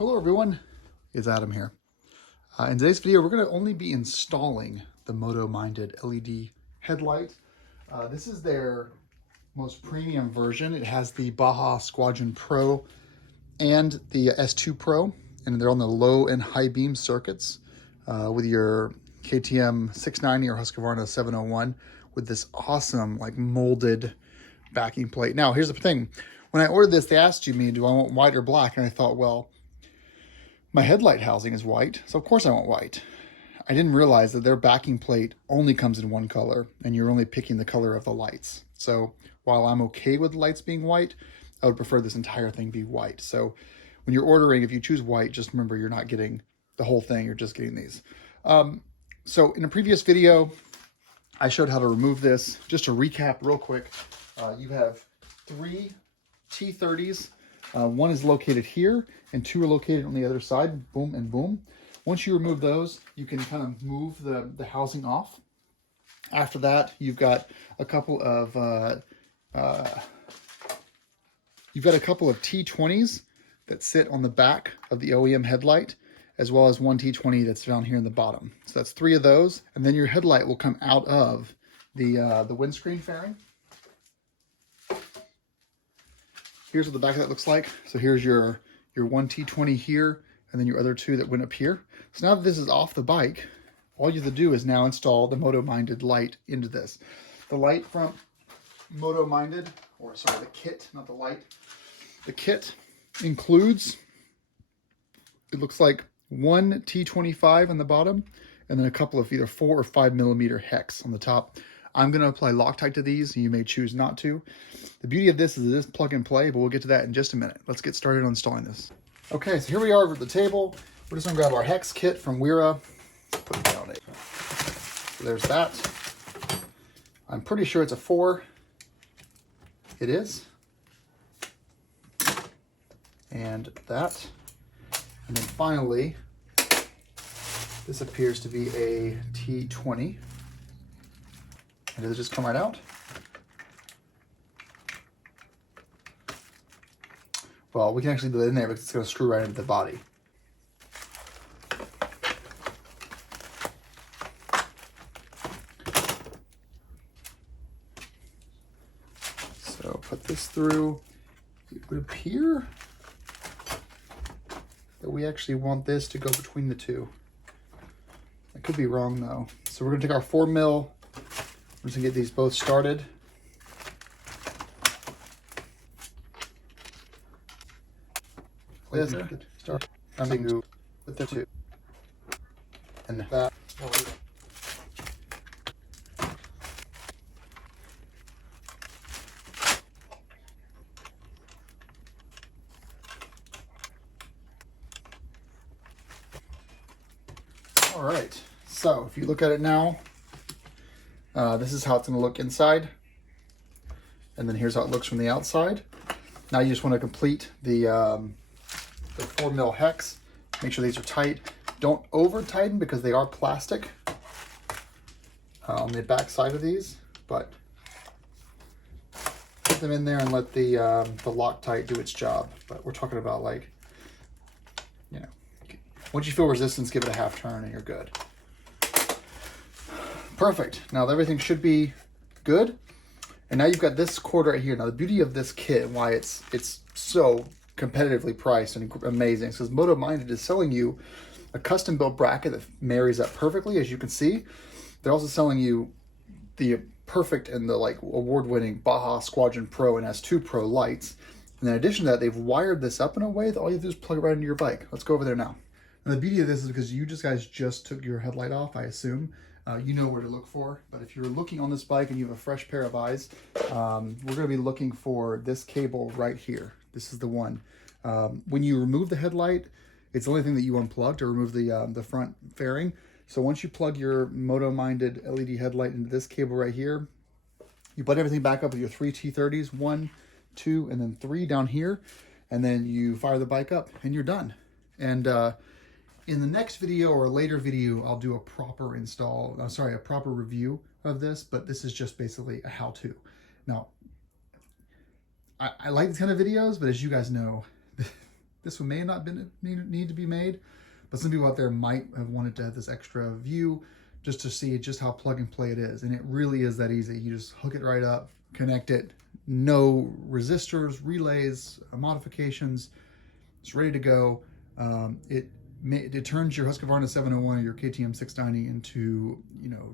Hello everyone, it's Adam here. In today's video, we're going to only be installing the MotoMinded LED headlight. This is their most premium version. It has the Baja Squadron Pro and the S2 Pro, and they're on the low and high beam circuits with your KTM 690 or Husqvarna 701 with this awesome like molded backing plate. Now, here's the thing. When I ordered this, they asked me, do I want white or black? And I thought, well, my headlight housing is white, so of course I want white. I didn't realize that their backing plate only comes in one color, and you're only picking the color of the lights. So while I'm okay with lights being white, I would prefer this entire thing be white. So when you're ordering, if you choose white, just remember you're not getting the whole thing, you're just getting these. So in a previous video, I showed how to remove this. Just to recap real quick, you have 3 T30s. One is located here and 2 are located on the other side, boom and boom. Once you remove those, you can kind of move the housing off. After that, you've got a couple of T20s that sit on the back of the OEM headlight, as well as one T20 that's down here in the bottom. So that's 3 of those, and then your headlight will come out of the windscreen fairing. Here's what the back of that looks like. So here's your one T20 here, and then your other 2 that went up here. So now that this is off the bike, all you have to do is now install the MotoMinded light into this. The light from MotoMinded, or sorry, the kit, not the light. The kit includes, it looks like 1 T25 on the bottom, and then a couple of either 4 or 5 millimeter hex on the top. I'm going to apply Loctite to these, and you may choose not to. The beauty of this is it is plug and play, but we'll get to that in just a minute. Let's get started on installing this. Okay, so here we are at the table. We're just going to grab our hex kit from Wera. Put it down. So there's that. I'm pretty sure it's a 4. It is. And that. And then finally, this appears to be a T20. And does it just come right out? Well, we can actually do it in there because it's going to screw right into the body. So put this through. It would appear that we actually want this to go between the 2. I could be wrong though. So we're going to take our 4 mil. We're just going to get these both started. This start. I'm going to go with the 2. And that. All right. So if you look at it now, this is how it's going to look inside, and then here's how it looks from the outside. Now you just want to complete the 4 mil hex. Make sure these are tight. Don't over tighten because they are plastic on the back side of these, but put them in there and let the Loctite do its job. But we're talking about, like, you know, once you feel resistance, give it a half turn and you're good. Perfect. Now everything should be good. And now you've got this cord right here. Now the beauty of this kit and why it's so competitively priced and amazing is because MotoMinded is selling you a custom built bracket that marries up perfectly, as you can see. They're also selling you the perfect and the like award-winning Baja Squadron Pro and S2 Pro lights. And in addition to that, they've wired this up in a way that all you have to do is plug it right into your bike. Let's go over there now. And the beauty of this is because you guys just took your headlight off, I assume. You know where to look for, but if you're looking on this bike and you have a fresh pair of eyes, we're going to be looking for this cable right here. This is the one. When you remove the headlight, it's the only thing that you unplug to remove the front fairing. So once you plug your MotoMinded LED headlight into this cable right here, you put everything back up with your 3 T30s, 1, 2, and then 3 down here, and then you fire the bike up and you're done. And in the next video or a later video, I'll do a proper a proper review of this, but this is just basically a how-to. Now, I like these kind of videos, but as you guys know, this one may not been need to be made, but some people out there might have wanted to have this extra view just to see just how plug and play it is. And it really is that easy. You just hook it right up, connect it, no resistors, relays, modifications. It's ready to go. It turns your Husqvarna 701 or your KTM 690 into,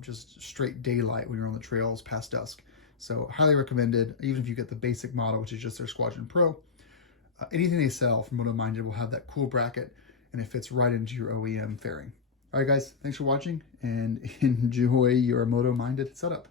just straight daylight when you're on the trails past dusk. So highly recommended, even if you get the basic model, which is just their Squadron Pro. Anything they sell from MotoMinded will have that cool bracket, and it fits right into your OEM fairing. All right, guys, thanks for watching, and enjoy your MotoMinded setup.